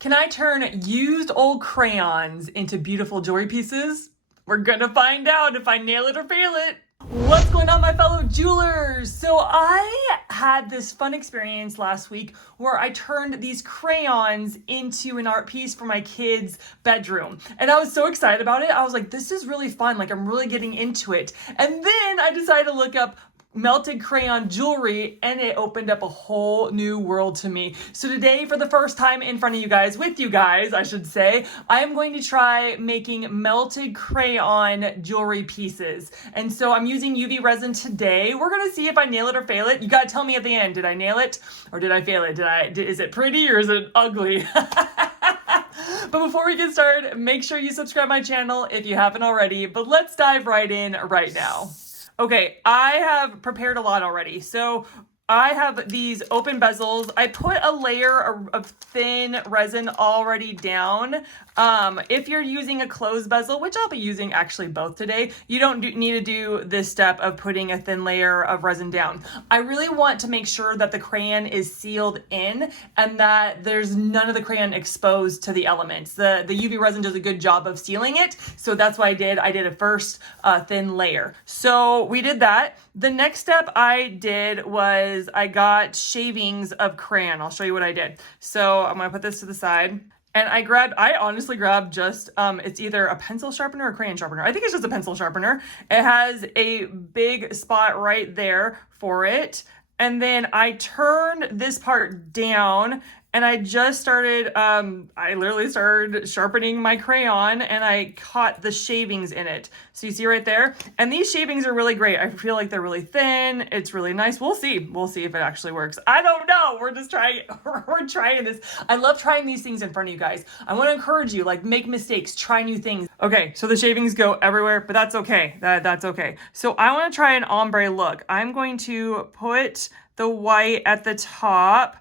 Can I turn used old crayons into beautiful jewelry pieces? We're gonna find out if I nail it or fail it. What's going on, my fellow jewelers? So I had this fun experience last week where I turned these crayons into an art piece for my kids' bedroom. And I was so excited about it. I was like, this is really fun. Like, I'm really getting into it. And then I decided to look up melted crayon jewelry, and it opened up a whole new world to me. So today, for the first time in front of you guys, with you guys, I should say, I am going to try making melted crayon jewelry pieces. And so I'm using UV resin today. We're gonna see if I nail it or fail it. You gotta tell me at the end, did I nail it or did I fail it? Is it pretty or is it ugly? But before we get started, make sure you subscribe my channel if you haven't already, but let's dive right in right now. Okay, I have prepared a lot already. So I have these open bezels. I put a layer of thin resin already down. If you're using a closed bezel, which I'll be using actually both today, you don't need to do this step of putting a thin layer of resin down. I really want to make sure that the crayon is sealed in and that there's none of the crayon exposed to the elements. The UV resin does a good job of sealing it, so that's what I did. I did a first thin layer. So we did that. The next step I did was I got shavings of crayon. I'll show you what I did. So I'm gonna put this to the side. And I honestly grabbed just, it's either a pencil sharpener or a crayon sharpener. I think it's just a pencil sharpener. It has a big spot right there for it. And then I turned this part down and I just started, I literally started sharpening my crayon and I caught the shavings in it. So you see right there? And these shavings are really great. I feel like they're really thin. It's really nice. We'll see. We'll see if it actually works. I don't know. We're just trying, we're trying this. I love trying these things in front of you guys. I want to encourage you, like, make mistakes, try new things. Okay, so the shavings go everywhere, but that's okay. That's okay. So I want to try an ombre look. I'm going to put the white at the top.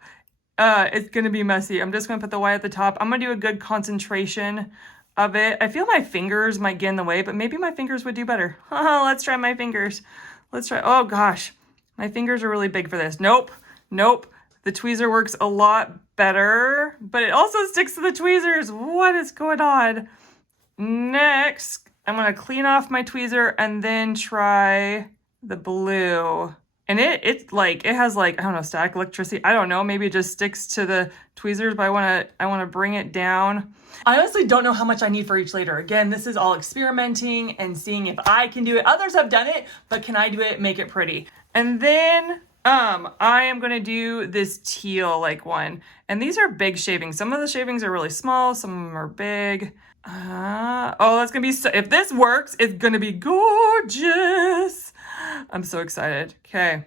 It's gonna be messy. I'm just gonna put the white at the top. I'm gonna do a good concentration of it. I feel my fingers might get in the way, but maybe my fingers would do better. Oh, let's try my fingers. Let's try. Oh gosh, my fingers are really big for this. Nope, nope. The tweezer works a lot better, but it also sticks to the tweezers. What is going on? Next, I'm gonna clean off my tweezer and then try the blue. And it has like, I don't know, static electricity. I don't know, maybe it just sticks to the tweezers, but I wanna bring it down. I honestly don't know how much I need for each layer. Again, this is all experimenting and seeing if I can do it. Others have done it, but can I do it, make it pretty? And then I am gonna do this teal like one. And these are big shavings. Some of the shavings are really small, some of them are big. Oh, that's gonna be, if this works, it's gonna be gorgeous. I'm so excited. Okay.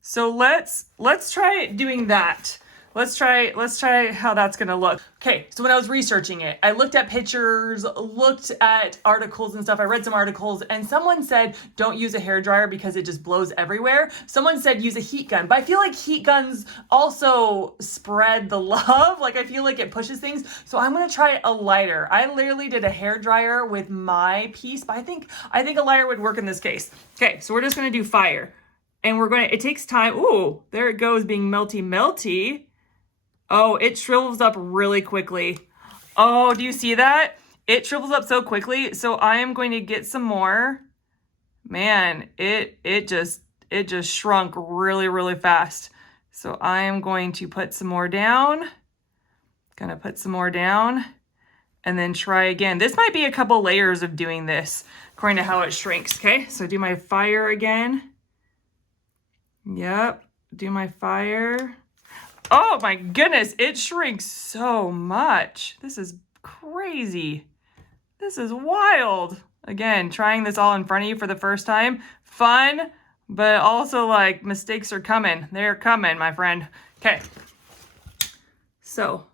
So let's try doing that. Let's try how that's gonna look. Okay, so when I was researching it, I looked at pictures, looked at articles and stuff. I read some articles and someone said, don't use a hairdryer because it just blows everywhere. Someone said use a heat gun, but I feel like heat guns also spread the love. Like I feel like it pushes things. So I'm gonna try a lighter. I literally did a hairdryer with my piece, but I think a lighter would work in this case. Okay, so we're just gonna do fire. And it takes time. Ooh, there it goes, being melty. Oh, it shrivels up really quickly. Oh, do you see that? It shrivels up so quickly. So I am going to get some more. Man, it just shrunk really, really fast. So I am going to put some more down. Gonna put some more down and then try again. This might be a couple layers of doing this according to how it shrinks. Okay, so do my fire again. Yep, do my fire. Oh my goodness, it shrinks so much. This is crazy. This is wild. Again, trying this all in front of you for the first time. Fun, but also like mistakes are coming. They're coming, my friend. Okay. So,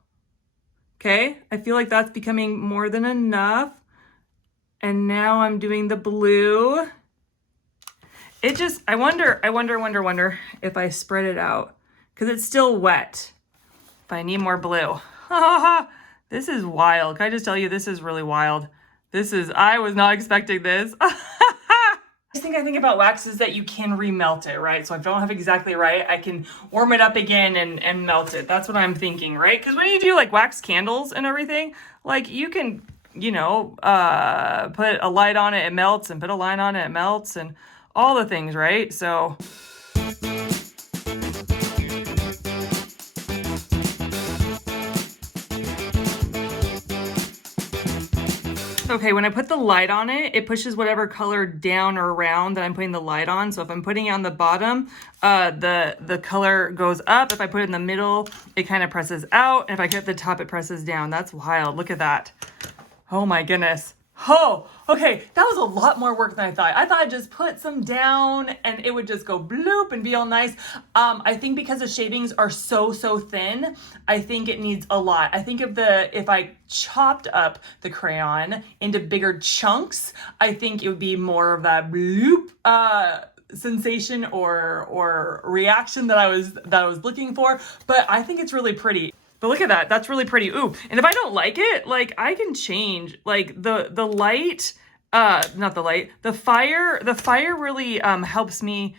okay, I feel like that's becoming more than enough. And now I'm doing the blue. It just, I wonder if I spread it out. Because it's still wet, but I need more blue. This is wild. Can I just tell you, this is really wild. I was not expecting this. thing I think about wax is that you can remelt it, right? So if I don't have exactly right, I can warm it up again and melt it. That's what I'm thinking, right? Because when you do like wax candles and everything, like you can, you know, put a light on it, it melts, and put a line on it, it melts, and all the things, right? So okay, when I put the light on it, it pushes whatever color down or around that I'm putting the light on. So if I'm putting it on the bottom, the color goes up. If I put it in the middle, it kind of presses out. And if I get the top, it presses down. That's wild. Look at that. Oh my goodness. Oh, okay, that was a lot more work than I thought. I thought I'd just put some down and it would just go bloop and be all nice. I think because the shavings are so thin, I think it needs a lot. I think if I chopped up the crayon into bigger chunks, I think it would be more of that bloop sensation or reaction that I was looking for. But I think it's really pretty. But look at that. That's really pretty. Ooh. And if I don't like it, like I can change like the light, not the light, the fire really helps me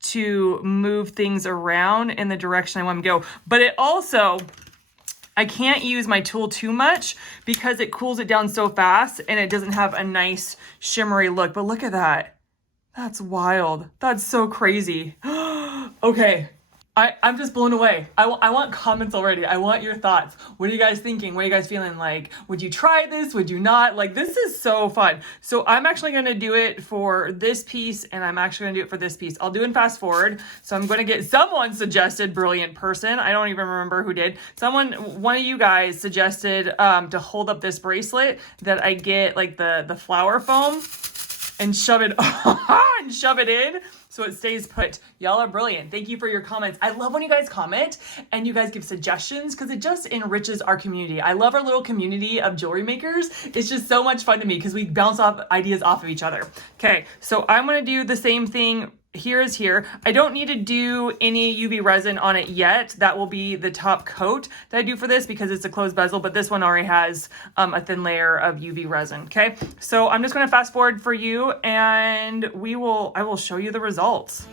to move things around in the direction I want to go. But it also, I can't use my tool too much because it cools it down so fast and it doesn't have a nice shimmery look. But look at that. That's wild. That's so crazy. Okay. I'm just blown away. I want comments already. I want your thoughts. What are you guys thinking? What are you guys feeling like? Would you try this? Would you not? Like, this is so fun. So I'm actually going to do it for this piece, and I'm actually going to do it for this piece. I'll do it in fast forward. So I'm going to get someone suggested, brilliant person. I don't even remember who did. One of you guys suggested to hold up this bracelet that I get like the flower foam and shove it and shove it in so it stays put. Y'all are brilliant. Thank you for your comments. I love when you guys comment and you guys give suggestions because it just enriches our community. I love our little community of jewelry makers. It's just so much fun to me because we bounce off ideas off of each other. Okay, so I'm going to do the same thing. Here is here. I don't need to do any UV resin on it yet. That will be the top coat that I do for this because it's a closed bezel, but this one already has a thin layer of UV resin. Okay, so I'm just going to fast forward for you and I will show you the results.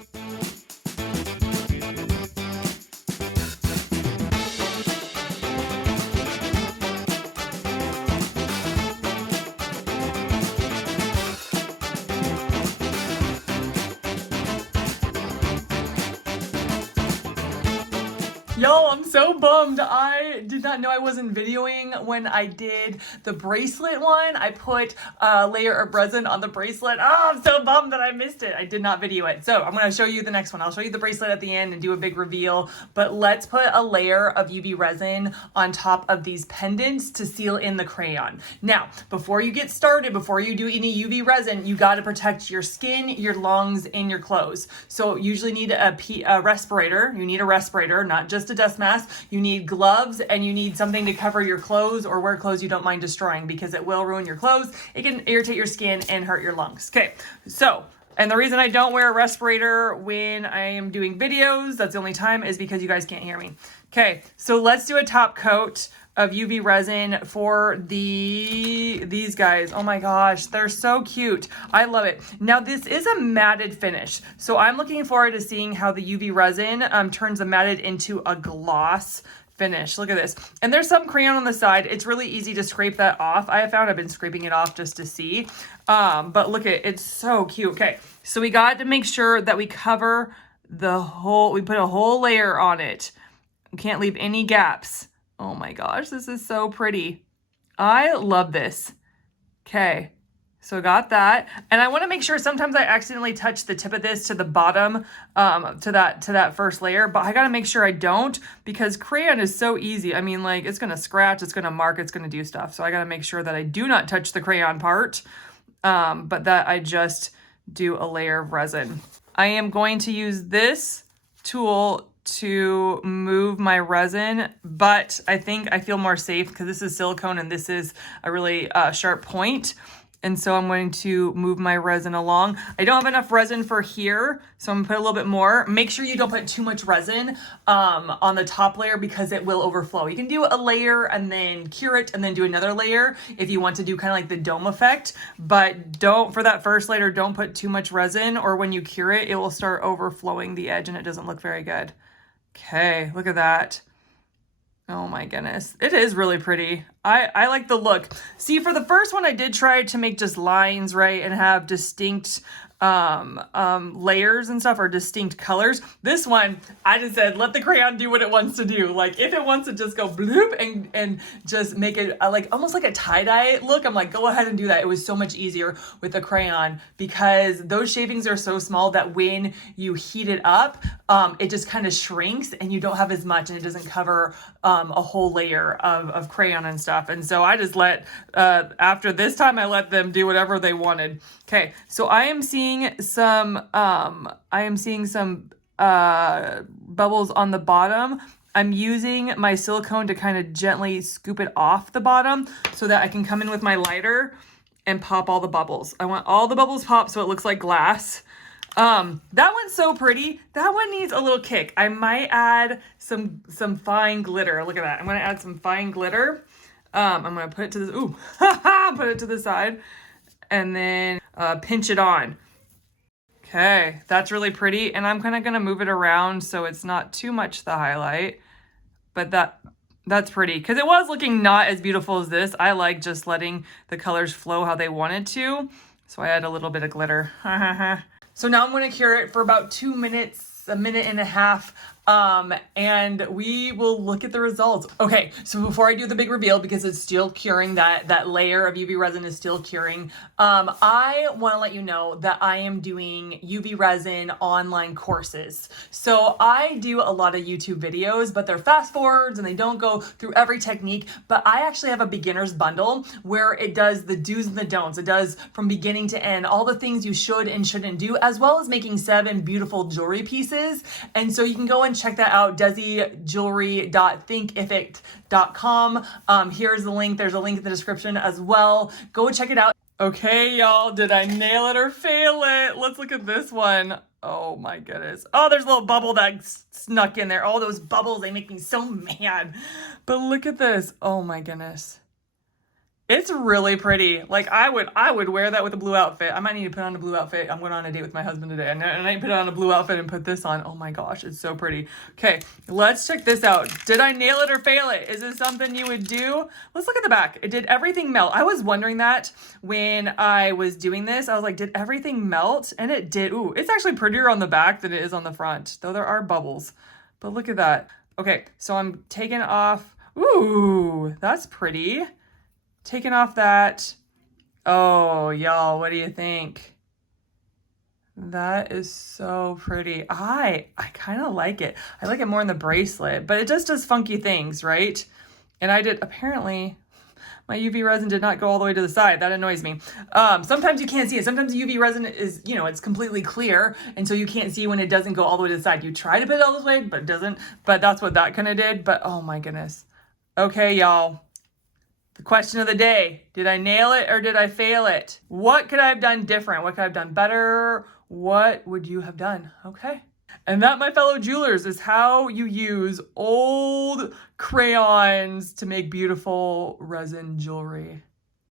Yo, I'm so bummed. I did not know I wasn't videoing when I did the bracelet one. I put a layer of resin on the bracelet. Oh, I'm so bummed that I missed it. I did not video it. So I'm going to show you the next one. I'll show you the bracelet at the end and do a big reveal. But let's put a layer of UV resin on top of these pendants to seal in the crayon. Now, before you get started, before you do any UV resin, you got to protect your skin, your lungs, and your clothes. So usually need a respirator. You need a respirator, not just a dust mask. You need gloves and you need something to cover your clothes or wear clothes you don't mind destroying because it will ruin your clothes. It can irritate your skin and hurt your lungs. Okay, so, and the reason I don't wear a respirator when I am doing videos, that's the only time, is because you guys can't hear me. Okay, so let's do a top coat of UV resin for these guys. Oh my gosh, they're so cute. I love it. Now this is a matted finish, so I'm looking forward to seeing how the UV resin turns the matted into a gloss finish. Look at this. And there's some crayon on the side. It's really easy to scrape that off. I have found I've been scraping it off just to see. But look at it. It's so cute. Okay, so we got to make sure that we cover we put a whole layer on it. We can't leave any gaps. Oh my gosh, this is so pretty. I love this. Okay, so got that. And I want to make sure, sometimes I accidentally touch the tip of this to the bottom, to that first layer, but I got to make sure I don't because crayon is so easy. I mean, like, it's going to scratch, it's going to mark, it's going to do stuff. So I got to make sure that I do not touch the crayon part, but that I just do a layer of resin. I am going to use this tool to move my resin, but I think I feel more safe because this is silicone and this is a really sharp point. And so I'm going to move my resin along. I don't have enough resin for here, so I'm gonna put a little bit more. Make sure you don't put too much resin on the top layer because it will overflow. You can do a layer and then cure it and then do another layer if you want to do kind of like the dome effect, but don't, for that first layer, don't put too much resin, or when you cure it, it will start overflowing the edge and it doesn't look very good. Okay, look at that. Oh my goodness. It is really pretty. I like the look. See, for the first one, I did try to make just lines, right, and have distinct layers and stuff, or distinct colors. This one, I just said, let the crayon do what it wants to do. Like, if it wants to just go bloop and just make it like almost like a tie-dye look, I'm like, go ahead and do that. It was so much easier with the crayon because those shavings are so small that when you heat it up, it just kind of shrinks and you don't have as much, and it doesn't cover a whole layer of crayon and stuff. And so I just let, after this time, I let them do whatever they wanted. Okay, so I am seeing some bubbles on the bottom. I'm using my silicone to kind of gently scoop it off the bottom so that I can come in with my lighter and pop all the bubbles. I want all the bubbles popped so it looks like glass. That one's so pretty. That one needs a little kick. I might add some fine glitter. Look at that. I'm gonna add some fine glitter. I'm gonna put it to the, ooh, put it to the side, and then pinch it on. Okay, that's really pretty. And I'm kind of gonna move it around so it's not too much the highlight, but that's pretty, because it was looking not as beautiful as this. I like just letting the colors flow how they wanted to. So I add a little bit of glitter. So now I'm going to cure it for about 2 minutes, a minute and a half, and we will look at the results. Okay, so before I do the big reveal, because it's still curing, that layer of UV resin is still curing, I want to let you know that I am doing UV resin online courses. So I do a lot of YouTube videos, but they're fast forwards and they don't go through every technique, but I actually have a beginner's bundle where it does the do's and the don'ts. It does from beginning to end, all the things you should and shouldn't do, as well as making 7 beautiful jewelry pieces. And so you can go and check that out, desiJewelry.thinkific.com. Here's the link. There's a link in the description as well. Go check it out. Okay, y'all, did I nail it or fail it? Let's look at this one. Oh my goodness. Oh, there's a little bubble that snuck in there. All those bubbles, they make me so mad. But look at this. Oh my goodness. It's really pretty. Like, I would wear that with a blue outfit. I might need to put on a blue outfit. I'm going on a date with my husband today, and I put on a blue outfit and put this on. Oh my gosh, it's so pretty. Okay, let's check this out. Did I nail it or fail it? Is this something you would do? Let's look at the back. It did everything melt. I was wondering that when I was doing this. I was like, did everything melt? And it did. Ooh, it's actually prettier on the back than it is on the front, though there are bubbles. But look at that. Okay, so I'm taking off. Ooh, that's pretty. Taking off that. Oh, y'all, what do you think? That is so pretty. I kind of like it. I like it more in the bracelet, but it just does funky things, right? And I did, apparently, my UV resin did not go all the way to the side. That annoys me. Sometimes you can't see it. Sometimes UV resin is, you know, it's completely clear, and so you can't see when it doesn't go all the way to the side. You try to put it all this way, but it doesn't. But that's what that kind of did. But oh my goodness. Okay, y'all. The question of the day, did I nail it or did I fail it? What could I have done different? What could I have done better? What would you have done? Okay. And that, my fellow jewelers, is how you use old crayons to make beautiful resin jewelry.